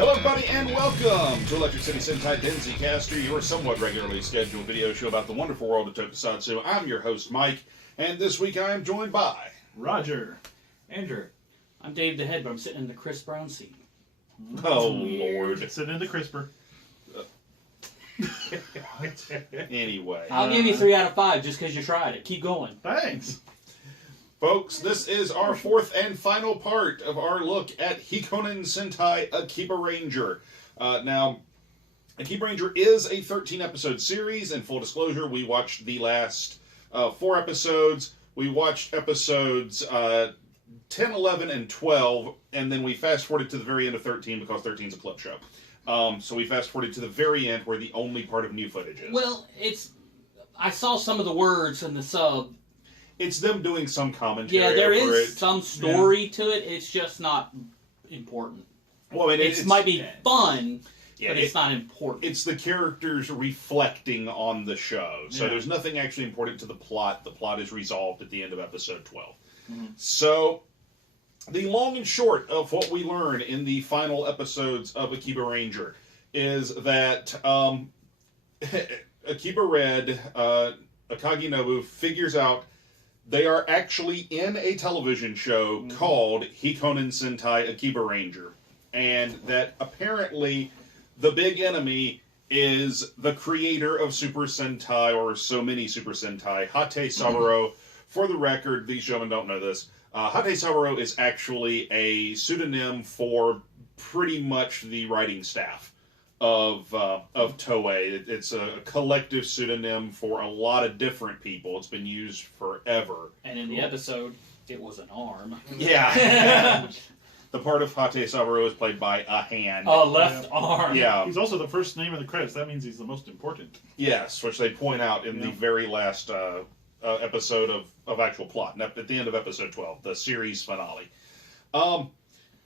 Hello everybody and welcome to Electric City Sentai Denzicaster, your somewhat regularly scheduled video show about the wonderful world of Tokusatsu. I'm your host Mike, and this week I am joined by... Roger. Andrew. I'm Dave the Head, but I'm sitting in the Chris Brown seat. Oh Lord. Sitting in the crisper. Anyway. I'll give you 3 out of 5 just because you tried it. Keep going. Thanks. Folks, this is our fourth and final part of our look at Hikonin Sentai Akibaranger. Now, Akibaranger is a 13-episode series. In full disclosure, we watched the last 4 episodes. We watched episodes 10, 11, and 12, and then we fast-forwarded to the very end of 13 because 13 is a clip show. So we fast-forwarded to the very end where the only part of new footage is. Well, I saw some of the words in the sub. It's them doing some commentary. Yeah, there over is it. some story to it. It's just not important. Well, I mean, it might be fun, yeah, but it's not important. It's the characters reflecting on the show. So there's nothing actually important to the plot. The plot is resolved at the end of episode 12. Mm-hmm. So, the long and short of what we learn in the final episodes of Akibaranger is that Akiba Red, Akagi figures out they are actually in a television show called Hikonin Sentai Akibaranger. And that apparently the big enemy is the creator of Super Sentai, or so many Super Sentai, Hate Saburo. For the record, these gentlemen don't know this. Hate Saburo is actually a pseudonym for pretty much the writing staff of Toei. It's a collective pseudonym for a lot of different people. It's been used forever. And in the episode, it was an arm. Yeah. The part of Hate Saburo is played by a hand. A left arm. Yeah. He's also the first name in the credits. That means he's the most important. Yes, which they point out in the very last episode of actual plot, at the end of episode 12, the series finale.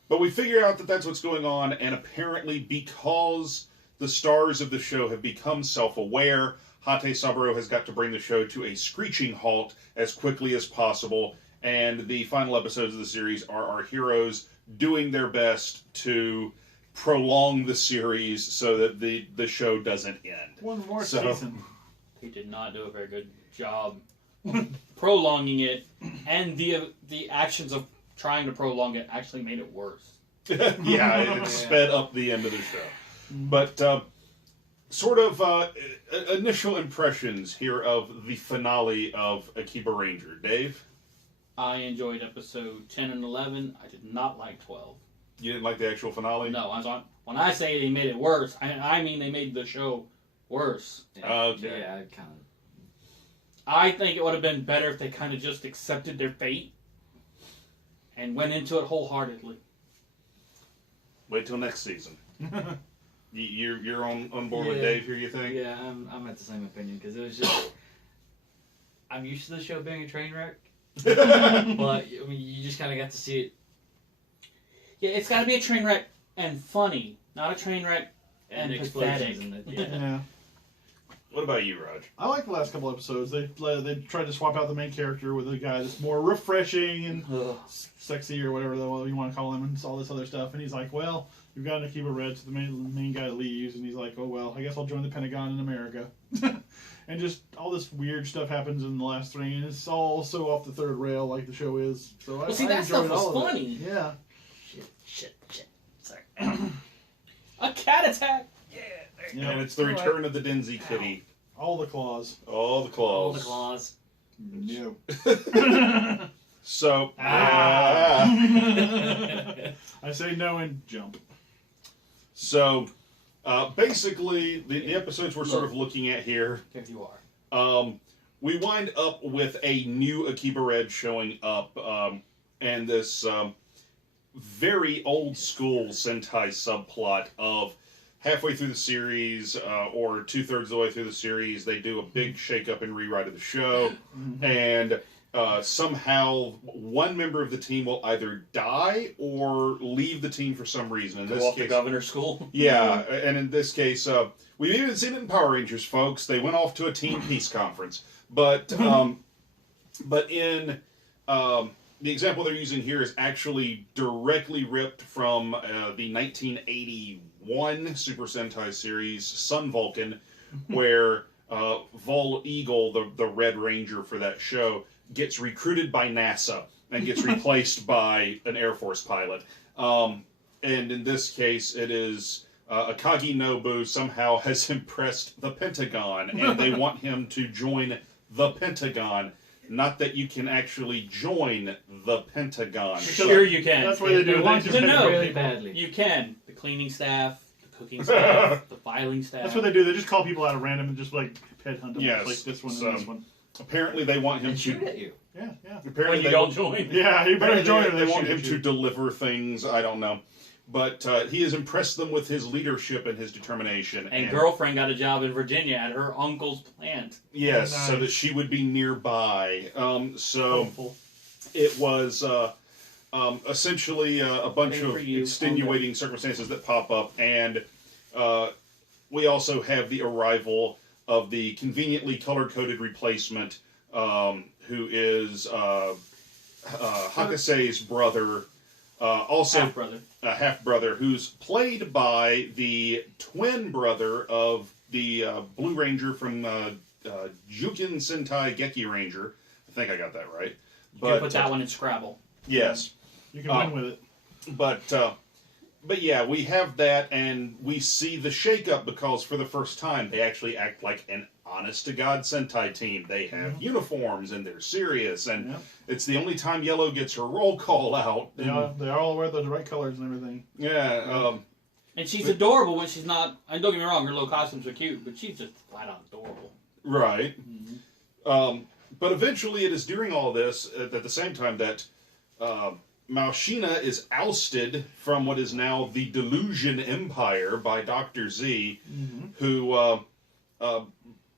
But we figure out that that's what's going on, and apparently because the stars of the show have become self-aware, Hate Saburo has got to bring the show to a screeching halt as quickly as possible, and the final episodes of the series are our heroes doing their best to prolong the series so that the show doesn't end. One more season. He did not do a very good job prolonging it, and the actions of trying to prolong it actually made it worse. Yeah, it sped up the end of the show. But sort of initial impressions here of the finale of Akibaranger. Dave? I enjoyed episode 10 and 11. I did not like 12. You didn't like the actual finale? No, when I say they made it worse, I mean they made the show worse. Okay. Yeah, kind of. I think it would have been better if they kind of just accepted their fate and went into it wholeheartedly. Wait till next season. You're on board with Dave here, you think? Yeah, I'm at the same opinion, because it was just... I'm used to the show being a train wreck, but I mean, you just kind of got to see it. Yeah, it's got to be a train wreck and funny, not a train wreck and explosions pathetic. in it. Yeah. What about you, Raj? I like the last couple episodes. They tried to swap out the main character with a guy that's more refreshing and sexy, or whatever you want to call him, and all this other stuff. And he's like, well, we've got Akiba Red, so the main guy leaves, and he's like, oh, well, I guess I'll join the Pentagon in America. And just all this weird stuff happens in the last 3, and it's all so off the third rail like the show is. So Well, see, that stuff was funny. Yeah. Shit. Sorry. A cat attack! Yeah. And it's the return of the Denzi Kitty. All the claws. All the claws. All the claws. No. So, I say no and jump. So, basically, the episodes we're sort of looking at here, There you are. we wind up with a new Akiba Red showing up, and this very old school Sentai subplot of halfway through the series, or 2/3 of the way through the series, they do a big shake-up and rewrite of the show, and somehow one member of the team will either die or leave the team for some reason. In Go this off case, to governor's school. yeah, and in this case, we've even seen it in Power Rangers, folks. They went off to a team peace conference, but in the example they're using here is actually directly ripped from the 1981 Super Sentai series Sun Vulcan, where Vol Eagle, the Red Ranger for that show, gets recruited by NASA and gets replaced by an Air Force pilot. And in this case, it is Akagi Nobu somehow has impressed the Pentagon, and they want him to join the Pentagon. Not that you can actually join the Pentagon. Sure, you can. That's what they do. They want They to just No. really badly. You can. The cleaning staff, the cooking staff, the filing staff. That's what they do. They just call people out at random and just like headhunt them. Yes, Like this one so- and this one. Apparently, they want him And shoot to. at you. Yeah, yeah. Apparently, When you they don't join. Yeah, you better Apparently join or they they want shoot him you. to deliver things. I don't know, but he has impressed them with his leadership and his determination. And girlfriend got a job in Virginia at her uncle's plant. Yes, Nice. so that she would be nearby. So Hopeful. it was essentially a bunch Pay of for you, extenuating circumstances that pop up, and we also have the arrival of the conveniently color-coded replacement, who is Hakase's brother, also Half brother. a half-brother, who's played by the twin brother of the Blue Ranger from Jukin Sentai Geki Ranger. I think I got that right. You But put that one in Scrabble. yes, You can win with it. but yeah, we have that, and we see the shakeup because for the first time they actually act like an honest-to-God Sentai team. They have uniforms and they're serious, and Yeah. it's the only time Yellow gets her roll call out. They all wear the right colors and everything. Yeah, And she's adorable when she's not. And don't get me wrong, her little costumes are cute, but she's just flat out adorable. right. But eventually, it is during all this, at the same time, that Malshina is ousted from what is now the Delusion Empire by Dr. Z, who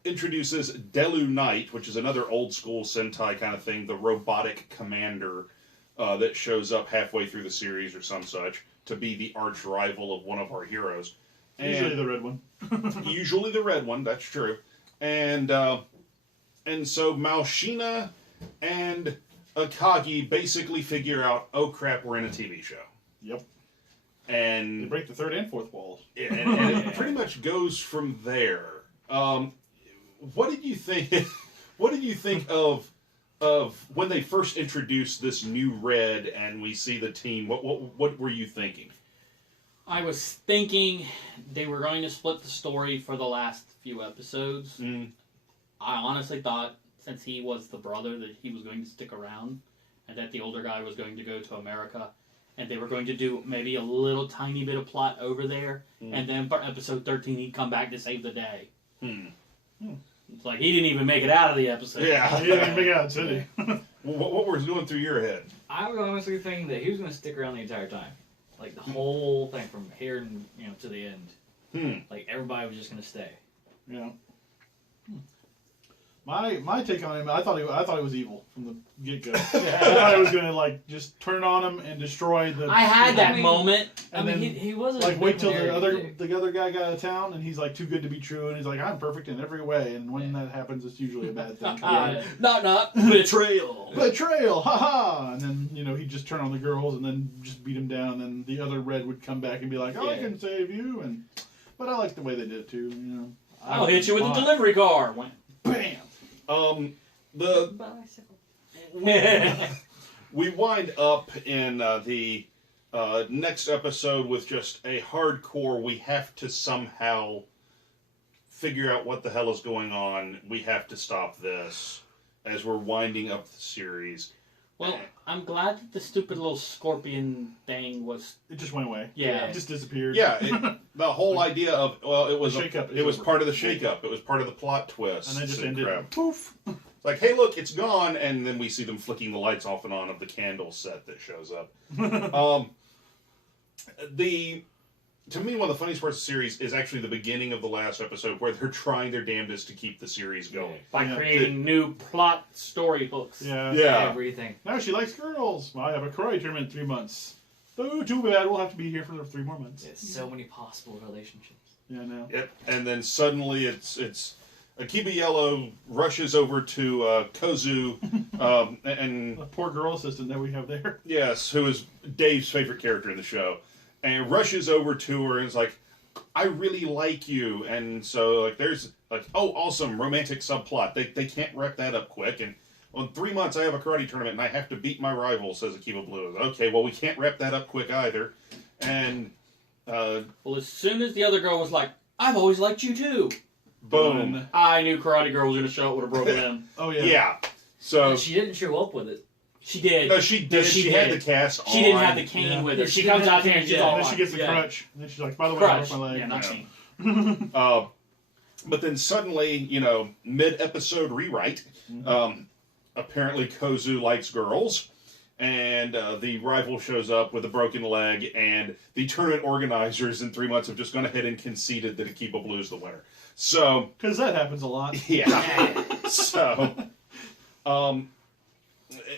introduces Delu Knight, which is another old-school Sentai kind of thing, the robotic commander that shows up halfway through the series or some such, to be the arch-rival of one of our heroes. Usually the red one. Usually the red one, that's true. And so Malshina and Akagi basically figure out, oh crap, we're in a TV show. Yep. They And break the third and fourth walls. and it pretty much goes from there. What did you think? What did you think of when they first introduced this new red and we see the team? What were you thinking? I was thinking they were going to split the story for the last few episodes. I honestly thought, since he was the brother, that he was going to stick around, and that the older guy was going to go to America, and they were going to do maybe a little tiny bit of plot over there, and then for episode 13 he'd come back to save the day. It's like he didn't even make it out of the episode. Yeah. He didn't make it out, did he? What was going through your head? I was honestly thinking that he was going to stick around the entire time, like the whole thing from here and to the end. Like everybody was just going to stay. Yeah. My take on him, I thought it was evil from the get go. I thought it was gonna like just turn on him and destroy the. I had that mean, moment. And then, he wasn't like wait till the dick. other guy got out of town and he's like too good to be true and he's like I'm perfect in every way and when that happens it's usually a bad thing. Not betrayal. Betrayal, haha! And then he'd just turn on the girls and then just beat him down and then the other red would come back and be like, oh, I Yeah. can save you but I like the way they did it too. I'll hit you with a delivery car. Went, Bam. The Bicycle. we wind up in the next episode with just a hardcore. We have to somehow figure out what the hell is going on. We have to stop this as we're winding up the series. well, I'm glad that the stupid little scorpion thing was. It just went away. Yeah. It just disappeared. Yeah, the whole idea of it was The shakeup is it was over. part of the shakeup. It was part of the plot twist. And they just ended. crap. Poof. It's like, hey, look, it's gone, and then we see them flicking the lights off and on of the candle set that shows up. To me, one of the funniest parts of the series is actually the beginning of the last episode, where they're trying their damnedest to keep the series going. By Yeah. creating new plot story hooks. Yeah. Yeah. Everything. Now she likes girls. Well, I have a karate tournament in 3 months. Oh, too bad. We'll have to be here for 3 more months. There's so many possible relationships. Yeah, I know. Yep. And then suddenly it's Akiba Yellow rushes over to Kozu, and The poor girl assistant that we have there. yes, who is Dave's favorite character in the show, and rushes over to her and is like, "I really like you," and so like there's like, "Oh, awesome romantic subplot." They can't wrap that up quick, and well, in 3 months I have a karate tournament and I have to beat my rival, says Akiba Blue. Okay, well we can't wrap that up quick either, and Well, as soon as the other girl was like, "I've always liked you too," boom, I knew Karate Girl was going to show up with a broken limb. Oh yeah. yeah. So And she didn't show up with it. She did. no, she did. She had the cast on. She didn't have the cane Yeah. with her. Yeah, She she comes didn't out there have and the she's cane, all And then like, she gets the yeah. crutch. And then she's like, by the way, I Crutch. broke my leg. Yeah, not Yeah. cane. But then suddenly, mid-episode rewrite, apparently Kozu likes girls, and the rival shows up with a broken leg, and the tournament organizers in 3 months have just gone ahead and conceded that Akiba Blue is the winner. So, Because that happens a lot. yeah. So,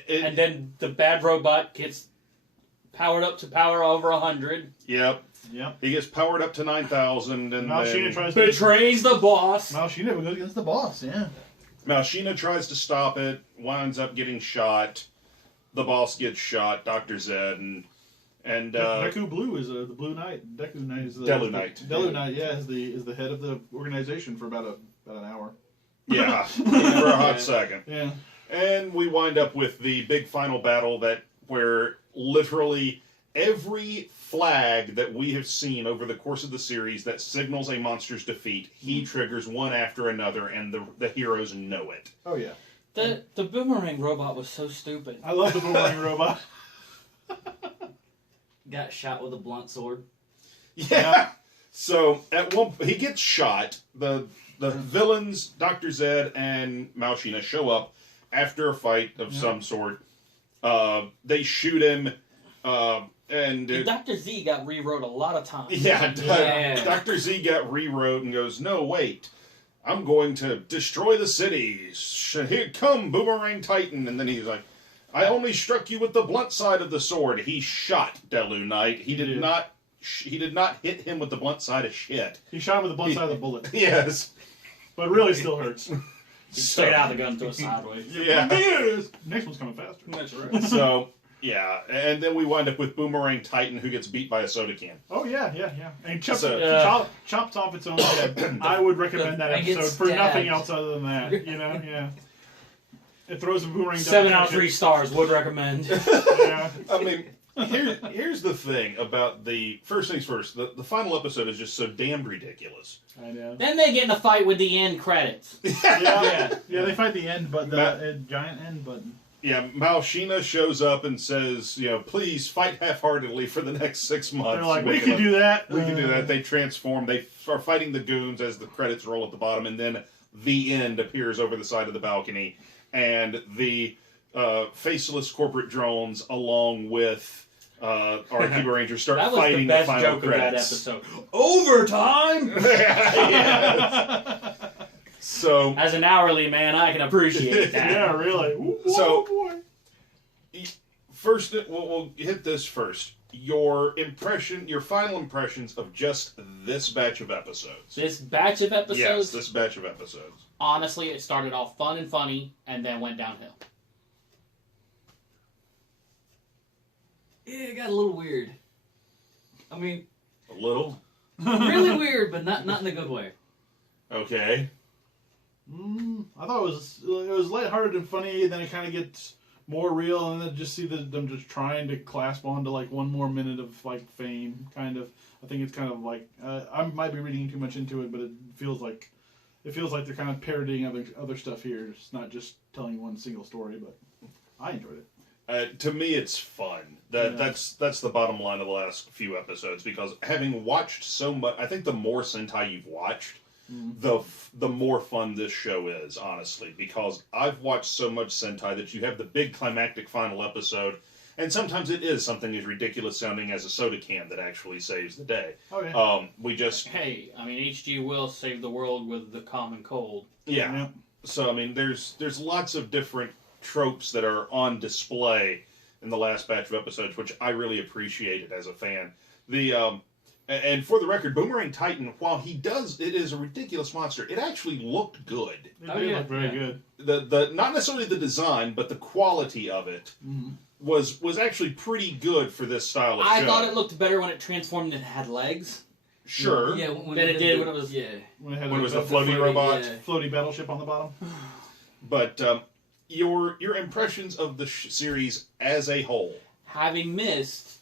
And then the bad robot gets powered up to power over 100. yep. Yep. He gets powered up to 9,000, and Malshina then tries to... Betrays the boss. Malshina goes against the boss, yeah. Malshina tries to stop it, winds up getting shot. The boss gets shot, Dr. Zed, and Deku Blue is the Blue Knight. Deku Knight is the... Delu Knight. Delu Knight, yeah, is the head of the organization for about an hour. yeah, for a hot second. Yeah. And we wind up with the big final battle where literally every flag that we have seen over the course of the series that signals a monster's defeat, he triggers one after another, and the heroes know it. Oh, yeah. The boomerang robot was so stupid. I love the boomerang robot. Got shot with a blunt sword. Yeah. So at one, he gets shot. The villains, Dr. Zed and Malshina, show up after a fight of some sort. They shoot him, and Dr. Z got rewrote a lot of times. yeah, Yeah. Dr. Z got rewrote and goes, "No, wait. I'm going to destroy the city. Here come Boomerang Titan." And then he's like, "I only struck you with the blunt side of the sword." He shot Delu Knight. He did not hit him with the blunt side of shit. He shot him with the blunt side of the bullet. Yes. But it really still hurts. He straight out of the gun threw it sideways. Yeah. Next one's coming faster. That's right. So, yeah. And then we wind up with Boomerang Titan, who gets beat by a soda can. Oh, yeah. And chops So- chops off its own head. I would recommend that And gets episode for stabbed. nothing else other than that. Yeah. It throws a boomerang down 7 the out of 3 stars. Would recommend. Yeah. I mean, here's the thing about the... First things first, the final episode is just so damned ridiculous. I know. Then they get in a fight with the end credits. Yeah, they fight the end button, the giant end button. Yeah, Malshina shows up and says, "Please fight half-heartedly for the next 6 months." They're like, we can do that. We can do that. They transform. They are fighting the goons as the credits roll at the bottom, and then the end appears over the side of the balcony, and the faceless corporate drones, along with our Akibaranger, start That was fighting the best final joke credits. of that episode. Overtime! Yes. So, As an hourly man, I can appreciate that. Yeah, really. Ooh, So- boy. first, we'll hit this first. Your final impressions of just this batch of episodes. This batch of episodes, Yes, this batch of episodes. honestly, it started off fun and funny, and then went downhill. Yeah, it got a little weird. I mean, A little. really weird, but not in a good way. Okay. I thought it was lighthearted and funny, and then it kind of gets more real, and then just see them just trying to clasp onto like one more minute of like fame, kind of. I think it's kind of like I might be reading too much into it, but it feels like they're kind of parodying other stuff here. It's not just telling one single story, but I enjoyed it. To me, it's fun. That's the bottom line of the last few episodes, because having watched so much, I think the more Sentai you've watched, the more fun this show is, honestly, because I've watched so much Sentai that you have the big climactic final episode, and sometimes it is something as ridiculous sounding as a soda can that actually saves the day. Oh yeah. Hey, I mean, H.G. Wells saved the world with the common cold. Yeah. So I mean, there's lots of different tropes that are on display in the last batch of episodes, which I really appreciated as a fan. And for the record, Boomerang Titan, while it is a ridiculous monster, it actually looked good. It did look very good. The not necessarily the design, but the quality of it was actually pretty good for this style of show. I thought it looked better when it transformed and had legs. Sure. Yeah, when Than it did when it was... Yeah. When it had When it was the floaty floaty robot. yeah. floaty battleship on the bottom. But your impressions of the series as a whole. Having missed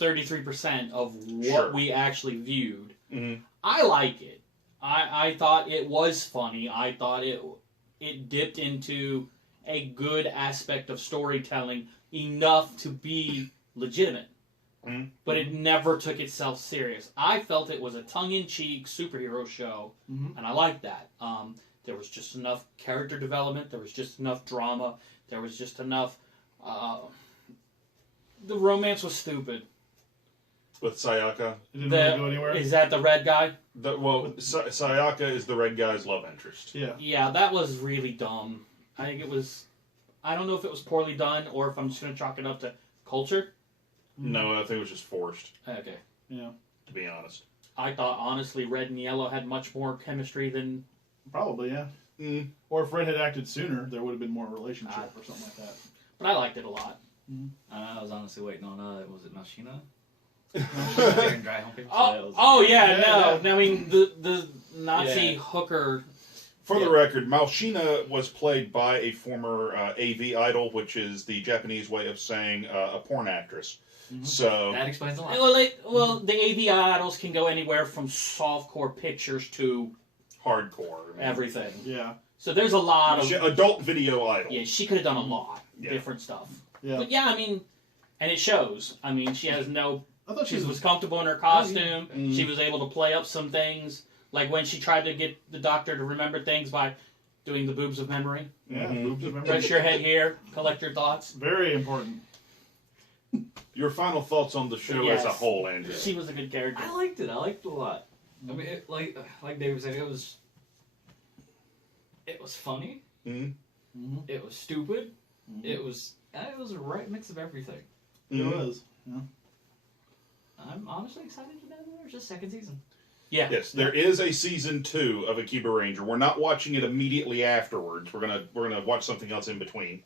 33% of what Sure. we actually viewed, Mm-hmm. I like it. I thought it was funny. I thought it dipped into a good aspect of storytelling enough to be legitimate. Mm-hmm. But it never took itself serious. I felt it was a tongue-in-cheek superhero show, and I liked that. There was just enough character development. There was just enough drama. There was just enough... the romance was stupid. With Sayaka. It didn't really go anywhere. Is that the red guy? Sayaka is the red guy's love interest. Yeah. Yeah, that was really dumb. I think it was... I don't know if it was poorly done or if I'm just going to chalk it up to culture. No, I think it was just forced, Okay. Yeah. to be honest. I thought, honestly, Red and Yellow had much more chemistry than... Probably, yeah. Mm. Or if Red had acted sooner, there would have been more relationship or something like that. But I liked it a lot. I was honestly waiting on, was it Machina? Darren Dry humping. No. I mean, the Nazi hooker... For the record, Malshina was played by a former AV idol, which is the Japanese way of saying a porn actress. So That explains a lot. Well, the AV idols can go anywhere from softcore pictures to hardcore. I mean, everything. Yeah. So there's a lot of... adult video idol. Yeah, she could have done a lot. Yeah. Different stuff. Yeah. But yeah, I mean... And it shows. I mean, she has no... I thought She was comfortable in her costume. She was able to play up some things. Like when she tried to get the doctor to remember things by doing the boobs of memory. Yeah. Mhm. Remember? Rest your head here. Collect your thoughts. Very important. Your final thoughts on the show as a Yes. whole, Andrew? She was a good character. I liked it. I liked it a lot. I mean, like David said, it was funny. Mm-hmm. It was stupid. It was a right mix of everything. It was. Yeah. I'm honestly excited to know there's a second season. Yeah. Yes, there is a season 2 of Akibaranger. We're not watching it immediately afterwards. We're gonna watch something else in between.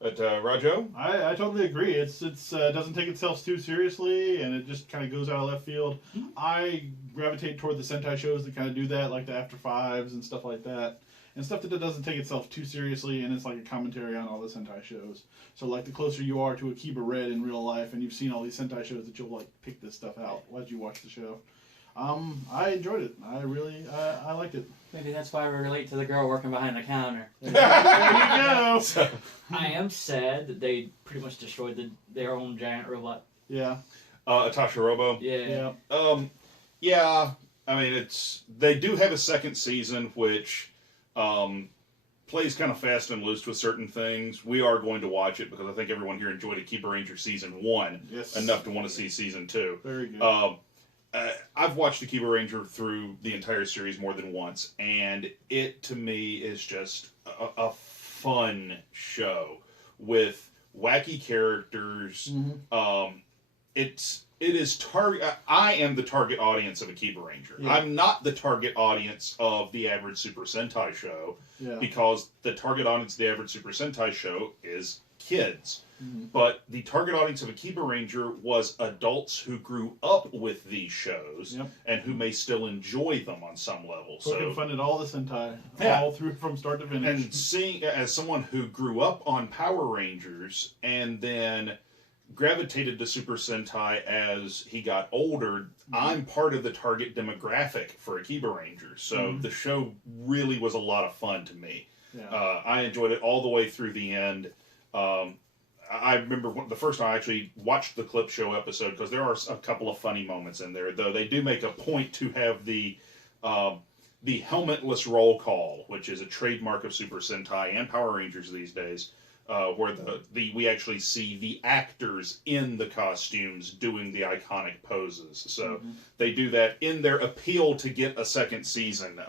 But Rajo, I totally agree. It doesn't take itself too seriously, and it just kind of goes out of left field. I gravitate toward the Sentai shows that kind of do that, like the After Fives and stuff like that, and stuff that doesn't take itself too seriously, and it's like a commentary on all the Sentai shows. So like the closer you are to Akiba Red in real life, and you've seen all these Sentai shows, that you'll like pick this stuff out as you watch the show. I enjoyed it. I really I liked it. Maybe that's why we relate to the girl working behind the counter. There you go. I am sad that they pretty much destroyed their own giant robot. Yeah. Atasha Robo. Yeah. Yeah. Yeah. I mean, they do have a second season, which plays kind of fast and loose with certain things. We are going to watch it because I think everyone here enjoyed Akibaranger season 1 Yes. enough to want to see season 2. Very good. I've watched Akibaranger through the entire series more than once, and it to me is just a fun show with wacky characters. It is target. I am the target audience of Akibaranger. Yeah. I'm not the target audience of the average Super Sentai show, Yeah. because the target audience of the average Super Sentai show is kids. Mm-hmm. But the target audience of Akibaranger was adults who grew up with these shows and who may still enjoy them on some level. Poking fun at all the Sentai, all through from start to finish. And seeing, as someone who grew up on Power Rangers and then gravitated to Super Sentai as he got older, I'm part of the target demographic for Akibaranger. So the show really was a lot of fun to me. Yeah. I enjoyed it all the way through the end. I remember the first time I actually watched the clip show episode, because there are a couple of funny moments in there, though they do make a point to have the helmetless roll call, which is a trademark of Super Sentai and Power Rangers these days, where we actually see the actors in the costumes doing the iconic poses. So they do that in their appeal to get a second season.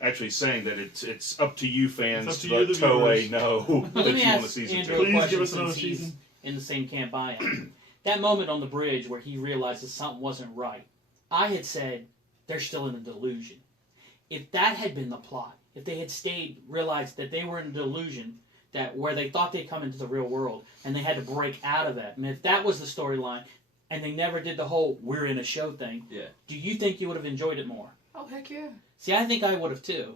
Actually saying that it's up to you fans to let Toei know that Let me you want a ask season Andrew 2. a Please question, give us another since he's season. in the same camp I am. That moment on the bridge where he realizes something wasn't right. I had said they're still in a delusion. If that had been the plot, if they had realized that they were in a delusion, that where they thought they'd come into the real world, and they had to break out of that, and if that was the storyline, and they never did the whole "we're in a show" thing, do you think you would have enjoyed it more? Oh, heck yeah. See, I think I would have too.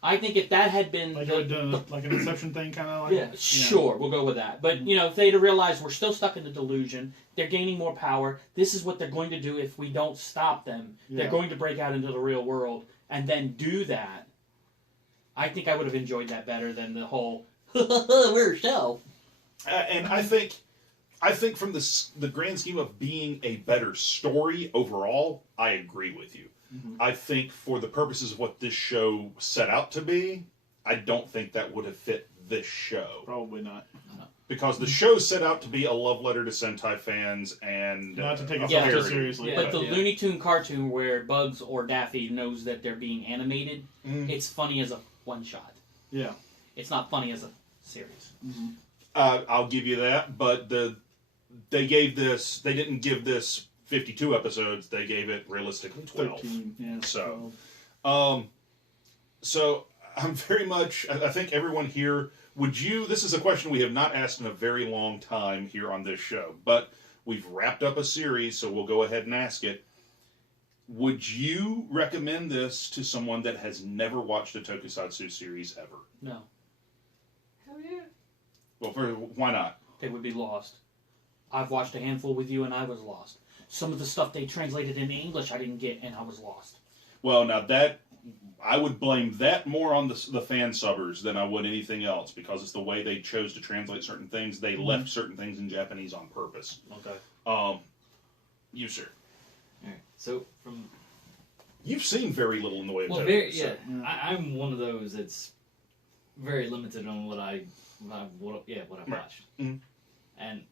I think if that had been like like an Inception thing, kind of like. Yeah, sure, we'll go with that. But if they'd have realized we're still stuck in the delusion, they're gaining more power. This is what they're going to do if we don't stop them. Yeah. They're going to break out into the real world and then do that. I think I would have enjoyed that better than the whole we're a show. And I think from the grand scheme of being a better story overall, I agree with you. Mm-hmm. I think for the purposes of what this show set out to be, I don't think that would have fit this show. Probably not. Because the show set out to be a love letter to Sentai fans and... Not to take it too seriously. But the Looney Tune cartoon where Bugs or Daffy knows that they're being animated, it's funny as a one-shot. Yeah. It's not funny as a series. Mm-hmm. I'll give you that, but they didn't give this 52 episodes, they gave it realistically 12. 13, yeah. So, so I'm very much, I think everyone here, this is a question we have not asked in a very long time here on this show, but we've wrapped up a series, so we'll go ahead and ask it. Would you recommend this to someone that has never watched a Tokusatsu series ever? No. Hell yeah. Well, why not? They would be lost. I've watched a handful with you and I was lost. Some of the stuff they translated into English I didn't get and I was lost. Well, now I would blame that more on the fan subbers than I would anything else, because it's the way they chose to translate certain things. They left certain things in Japanese on purpose. Okay. You, sir. All right. So you've seen very little in the way of Tokusatsu. I'm one of those that's very limited on what I've watched. Mm-hmm. And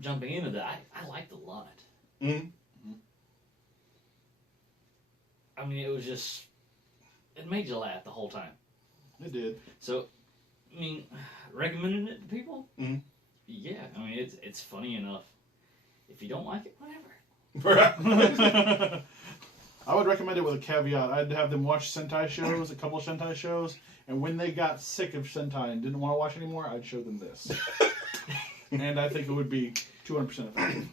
jumping into that, I liked a lot. Mm-hmm. I mean, it made you laugh the whole time. It did. So, I mean, recommending it to people? Mm-hmm. Yeah, I mean, it's funny enough. If you don't like it, whatever. I would recommend it with a caveat. I'd have them watch Sentai shows, a couple of Sentai shows, and when they got sick of Sentai and didn't want to watch anymore, I'd show them this. And I think it would be 200% effective.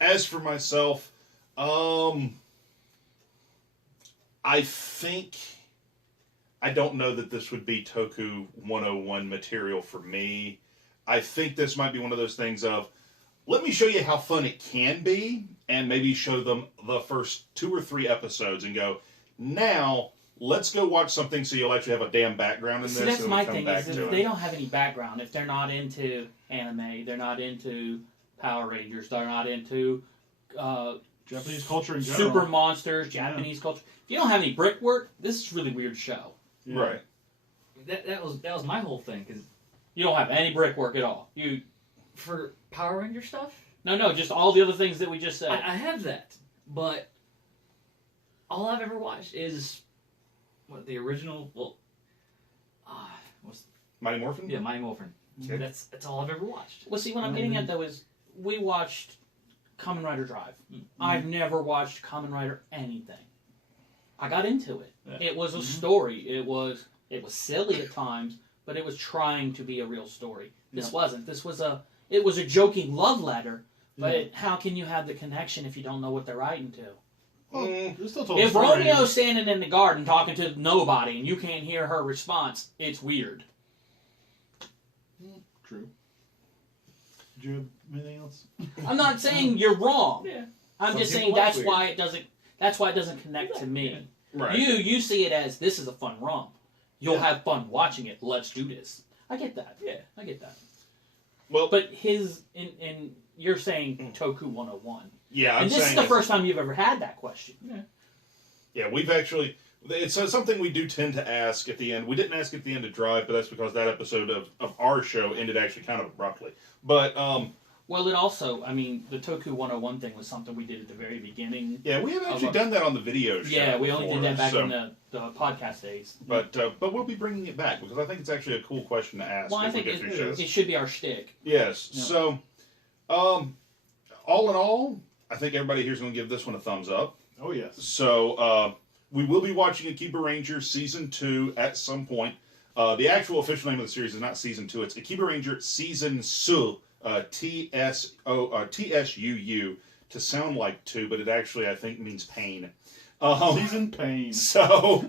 As for myself, I think I don't know that this would be Toku 101 material for me. I think this might be one of those things of, let me show you how fun it can be, and maybe show them the first 2 or 3 episodes and go, now let's go watch something so you'll actually have a damn background in this. See, that's and my come thing, back is to if it. they don't have any background, if they're not into anime, they're not into Power Rangers, they're not into Japanese culture in general. Super Monsters, Japanese culture. If you don't have any brickwork, this is a really weird show. Yeah. Right. That was my whole thing, because you don't have any brickwork at all. For Power Ranger stuff? No, just all the other things that we just said. I have that, but all I've ever watched is the original. Well, what's Mighty Morphin? Yeah, Mighty Morphin. Okay. That's all I've ever watched. Well, see, what I'm getting at though is we watched Kamen Rider Drive. Mm-hmm. I've never watched Kamen Rider anything. I got into it. Yeah. It was a story. It was silly at times, but it was trying to be a real story. This wasn't. It was a joking love letter, but how can you have the connection if you don't know what they're writing to? Well, if Romeo's standing in the garden talking to nobody and you can't hear her response, it's weird. True. Do you have anything else? I'm not saying you're wrong. Yeah. I'm just saying that's why it doesn't connect to me. Right. You see it as, this is a fun romp. You'll have fun watching it. Let's do this. I get that. Yeah, I get that. Well, but you're saying Toku 101. Yeah, and this is the first time you've ever had that question. Yeah. Yeah, we've actually. It's something we do tend to ask at the end. We didn't ask at the end of Drive, but that's because that episode of our show ended actually kind of abruptly. But well, it also, I mean, the Toku 101 thing was something we did at the very beginning. Yeah, we have actually done that on the video show. Yeah, we only did that back in the podcast days. But we'll be bringing it back because I think it's actually a cool question to ask. Well, I think it should be our shtick. Yes. Yeah. So, all in all, I think everybody here's going to give this one a thumbs up. Oh, yes. So we will be watching Akibaranger Season 2 at some point. The actual official name of the series is not Season 2. It's Akibaranger Season Su, T-S-U-U, to sound like two, but it actually, I think, means pain. Season pain. So...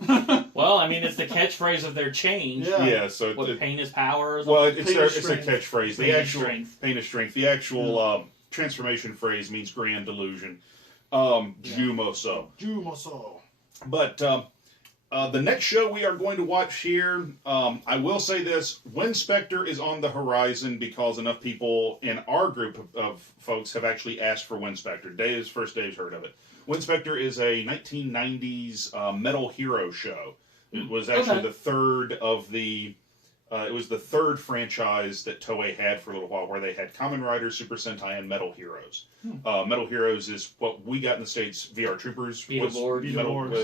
Well, I mean, it's the catchphrase of their change. Yeah. So... What, pain is power or Well, something? it's their catchphrase. Pain The is actual... strength. Pain is strength. The actual transformation phrase means grand delusion. Jumoso. Jumoso. But the next show we are going to watch here, I will say this, Wind Spectre is on the horizon because enough people in our group of folks have actually asked for Wind Spectre. Dave's heard of it. Wind Spectre is a 1990s metal hero show. It was actually the third of the... it was the third franchise that Toei had for a little while, where they had Kamen Rider, Super Sentai, and Metal Heroes. Metal Heroes is what we got in the States. VR Troopers. Beetleborgs.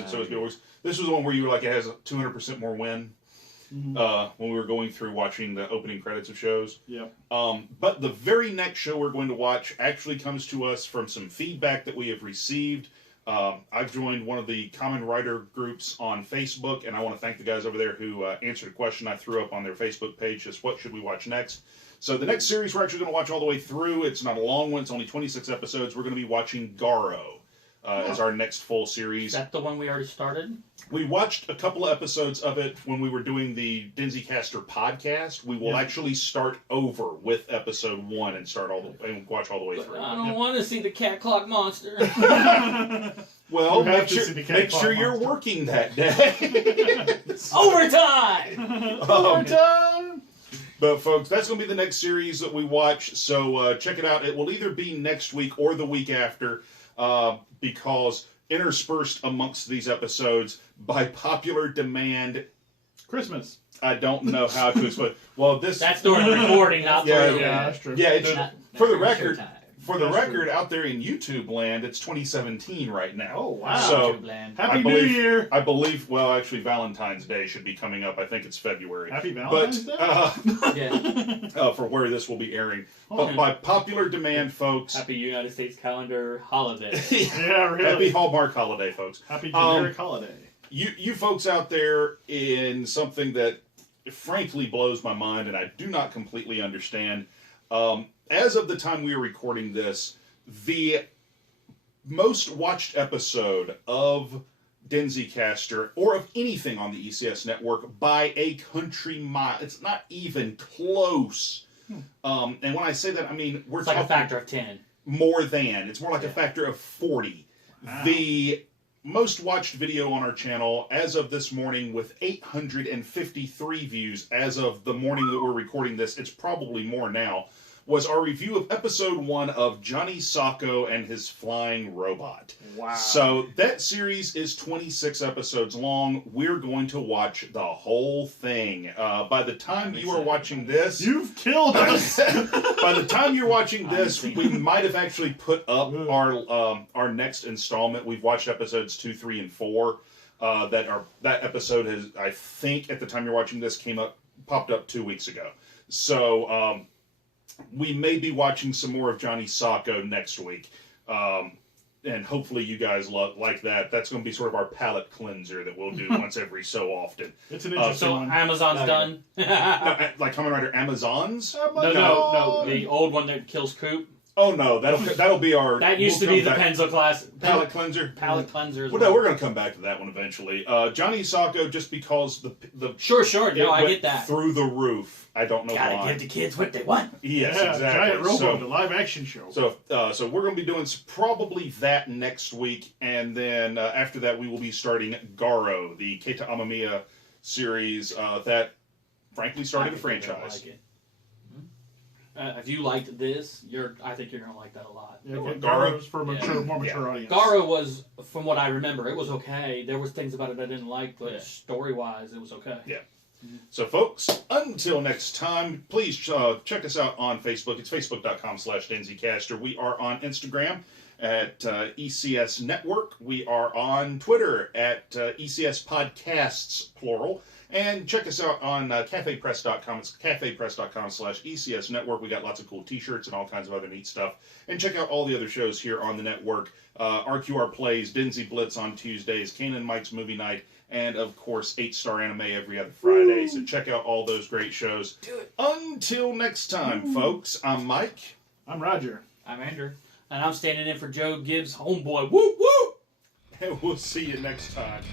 So was Beetleborgs. This was the one where you were like, it has 200% more win. When we were going through watching the opening credits of shows. Yeah. But the very next show we're going to watch actually comes to us from some feedback that we have received. I've joined one of the Kamen Rider groups on Facebook, and I want to thank the guys over there who answered a question I threw up on their Facebook page, just what should we watch next? So the next series we're actually going to watch all the way through. It's not a long one. It's only 26 episodes. We're going to be watching Garo as our next full series. Is that the one we already started? We watched a couple of episodes of it when we were doing the Denzicaster podcast. We will actually start over with episode 1 and watch all the way through. I don't want to see the cat clock monster. Well, make sure you're working that day. Overtime! Overtime! But folks, that's going to be the next series that we watch. So check it out. It will either be next week or the week after, because interspersed amongst these episodes, by popular demand, Christmas. I don't know how to explain. Well, that's during recording, not through. Yeah, that's true. Yeah, it's, for the record, That's out there in YouTube land, it's 2017 right now. Oh, wow. So, Happy New Year! I believe, well, actually, Valentine's Day should be coming up. I think it's February. Happy Valentine's Day? For where this will be airing. But by popular demand, folks... Happy United States calendar holiday. Yeah, really. Happy Hallmark holiday, folks. Happy generic holiday. You folks out there, in something that frankly blows my mind and I do not completely understand, as of the time we are recording this, the most watched episode of Denzicaster, or of anything on the ECS network, by a country mile, it's not even close. And when I say that, I mean, it's like a factor of 10. More than. It's more like a factor of 40. Wow. The most watched video on our channel as of this morning, with 853 views as of the morning that we're recording this, it's probably more now, was our review of episode 1 of Johnny Sacco and his flying robot. Wow. So that series is 26 episodes long. We're going to watch the whole thing. By the time you are watching this... You've killed us! By the time you're watching this, we might have actually put up our next installment. We've watched episodes 2, 3, and 4. That episode has, I think, at the time you're watching this, popped up 2 weeks ago. So, we may be watching some more of Johnny Sacco next week. And hopefully you guys like that. That's going to be sort of our palate cleanser that we'll do once every so often. It's an interesting so one. Amazon's done? Like Kamen Rider Amazons? No. The old one that kills Coop. Oh no, that'll be our... That used to be the Penzo class. Palate cleanser? Palate cleanser. Well, no, we're going to come back to that one eventually. Johnny Sacco, just because the Sure. No, I get that. Through the roof. I don't know why. Gotta give the kids what they want. Yes, yeah, exactly. Giant Robo, the live action show. So we're going to be doing probably that next week, and then after that we will be starting Garo, the Keita Amamiya series that, frankly, started a franchise. Like it. If you liked this, I think you're gonna like that a lot. Yeah, Garo's for more mature audience. Garo was, from what I remember, it was okay. There was things about it I didn't like, but story-wise, it was okay. Yeah. So, folks, until next time, please check us out on Facebook. It's facebook.com/Denzicaster. We are on Instagram at ECS Network. We are on Twitter at ECS Podcasts, plural. And check us out on cafepress.com. It's cafepress.com/ECS Network. We got lots of cool t-shirts and all kinds of other neat stuff. And check out all the other shows here on the network. RQR Plays, Denzi Blitz on Tuesdays, Kane and Mike's Movie Night, and of course 8-Star Anime every other Friday. So check out all those great shows. Do it. Until next time, folks, I'm Mike. I'm Roger. I'm Andrew. And I'm standing in for Joe Gibbs, homeboy. Woo woo! And we'll see you next time.